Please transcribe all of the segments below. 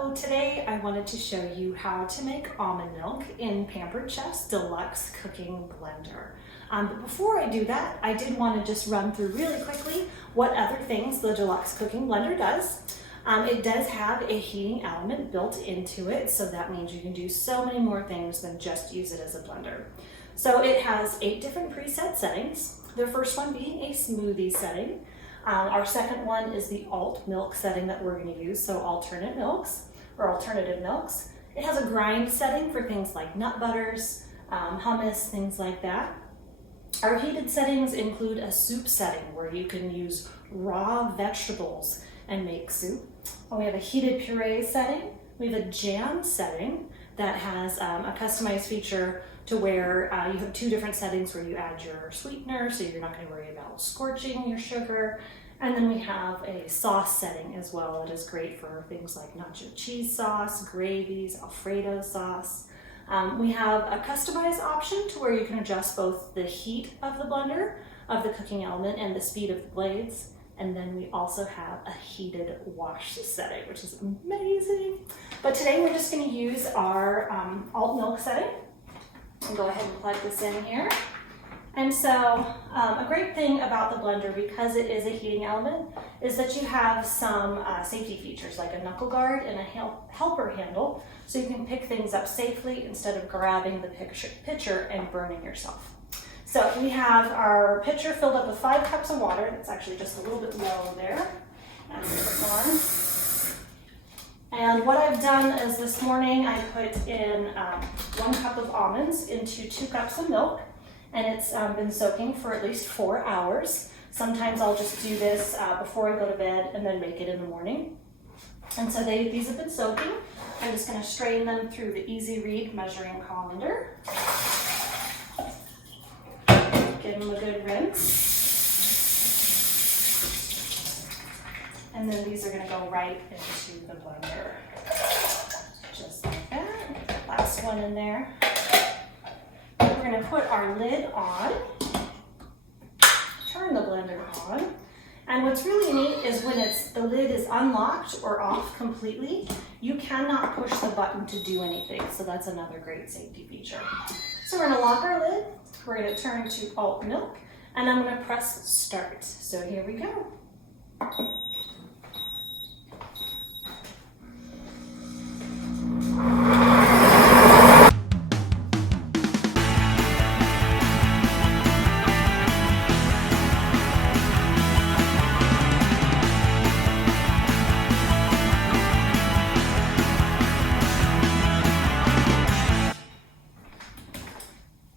So today I wanted to show you how to make almond milk in Pampered Chef's Deluxe Cooking Blender. But before I do that, I did want to just run through really quickly what other things the Deluxe Cooking Blender does. It does have a heating element built into it, so that means you can do so many more things than just use it as a blender. So it has 8 different preset settings. The first one being a smoothie setting. Our second one is the alt milk setting that we're going to use, so alternate milks or alternative milks. It has a grind setting for things like nut butters, hummus, things like that. Our heated settings include a soup setting where you can use raw vegetables and make soup. We have a heated puree setting. We have a jam setting that has a customized feature to where you have 2 different settings where you add your sweetener, so you're not going to worry about scorching your sugar. And then we have a sauce setting as well that is great for things like nacho cheese sauce, gravies, Alfredo sauce. We have a customized option to where you can adjust both the heat of the blender, of the cooking element, and the speed of the blades. And then we also have a heated wash setting, which is amazing. But today we're just going to use our alt milk setting. I'll go ahead and plug this in here. And so a great thing about the blender, because it is a heating element, is that you have some safety features like a knuckle guard and a helper handle, so you can pick things up safely instead of grabbing the pitcher and burning yourself. So we have our pitcher filled up with 5 cups of water. It's actually just a little bit low there. And what I've done is this morning I put in 1 cup of almonds into 2 cups of milk, and it's been soaking for at least 4 hours. Sometimes I'll just do this before I go to bed and then make it in the morning. And so these have been soaking. I'm just going to strain them through the Easy Read measuring colander. Give them a good rinse. And then these are going to go right into the blender. Just like that. Last one in there. We're going to put our lid on. Turn the blender on. And what's really neat is when the lid is unlocked or off completely, you cannot push the button to do anything. So that's another great safety feature. So we're going to lock our lid. We're going to turn to alt milk, and I'm going to press start. So here we go.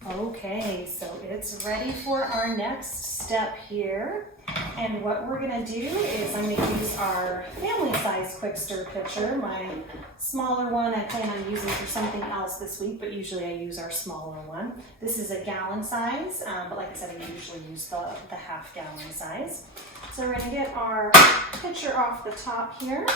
Okay, so it's ready for our next step here. And what we're gonna do is I'm gonna use our family size quick stir pitcher. My smaller one I plan on using for something else this week, but usually I use our smaller one. This is a gallon size, but like I said, I usually use the half gallon size. So we're gonna get our pitcher off the top here.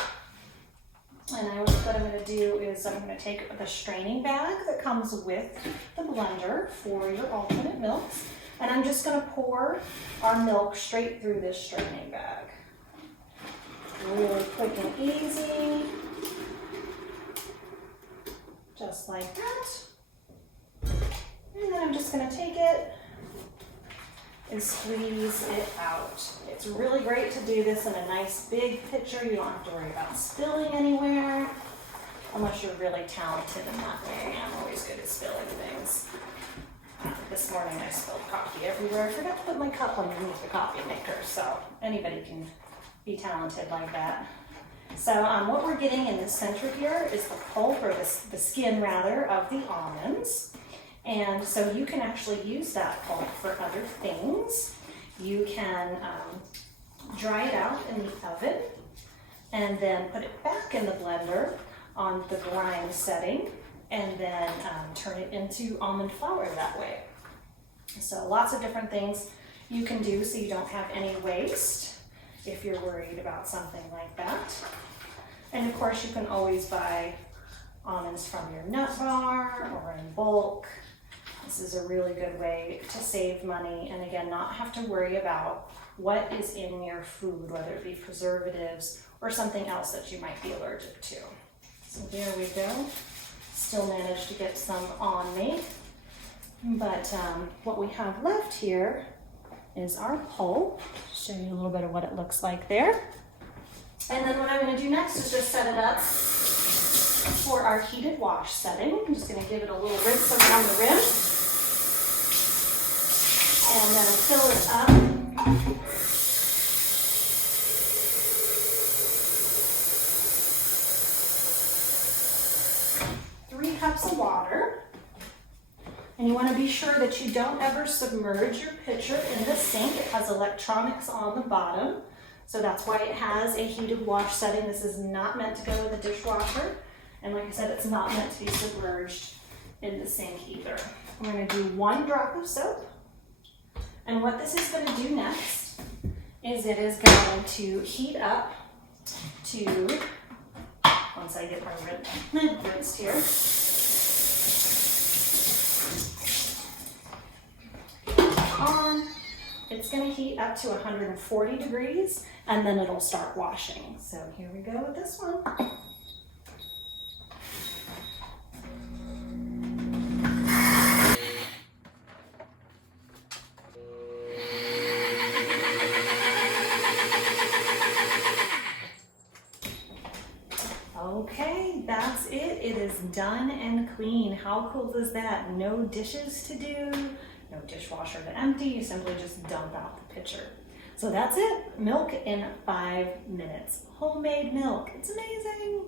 And what I'm going to do is I'm going to take the straining bag that comes with the blender for your alternate milks, and I'm just going to pour our milk straight through this straining bag. Really quick and easy, just like that. And then I'm just going to take it and squeeze it out. It's really great to do this in a nice big pitcher. You don't have to worry about spilling anywhere, unless you're really talented in that way. I'm always good at spilling things. This morning I spilled coffee everywhere. I forgot to put my cup underneath the coffee maker, so anybody can be talented like that. So what we're getting in the center here is the pulp, or the skin rather, of the almonds. And so you can actually use that pulp for other things. You can dry it out in the oven and then put it back in the blender on the grind setting, and then turn it into almond flour that way. So lots of different things you can do so you don't have any waste if you're worried about something like that. And of course you can always buy almonds from your nut bar or in bulk. This is a really good way to save money and again, not have to worry about what is in your food, whether it be preservatives or something else that you might be allergic to. So there we go. Still managed to get some on me. But what we have left here is our pulp. Show you a little bit of what it looks like there. And then what I'm going to do next is just set it up for our heated wash setting. I'm just going to give it a little rinse around the rim. And then fill it up. 3 cups of water. And you want to be sure that you don't ever submerge your pitcher in the sink. It has electronics on the bottom. So that's why it has a heated wash setting. This is not meant to go in the dishwasher. And like I said, it's not meant to be submerged in the sink either. I'm going to do 1 drop of soap. And what this is going to do next is it is going to heat up to, once I get my rinsed here, on. It's going to heat up to 140 degrees and then it'll start washing. So here we go with this one. Okay, that's it. It is done and clean. How cool is that? No dishes to do, no dishwasher to empty. You simply just dump out the pitcher. So that's it. Milk in 5 minutes. Homemade milk. It's amazing.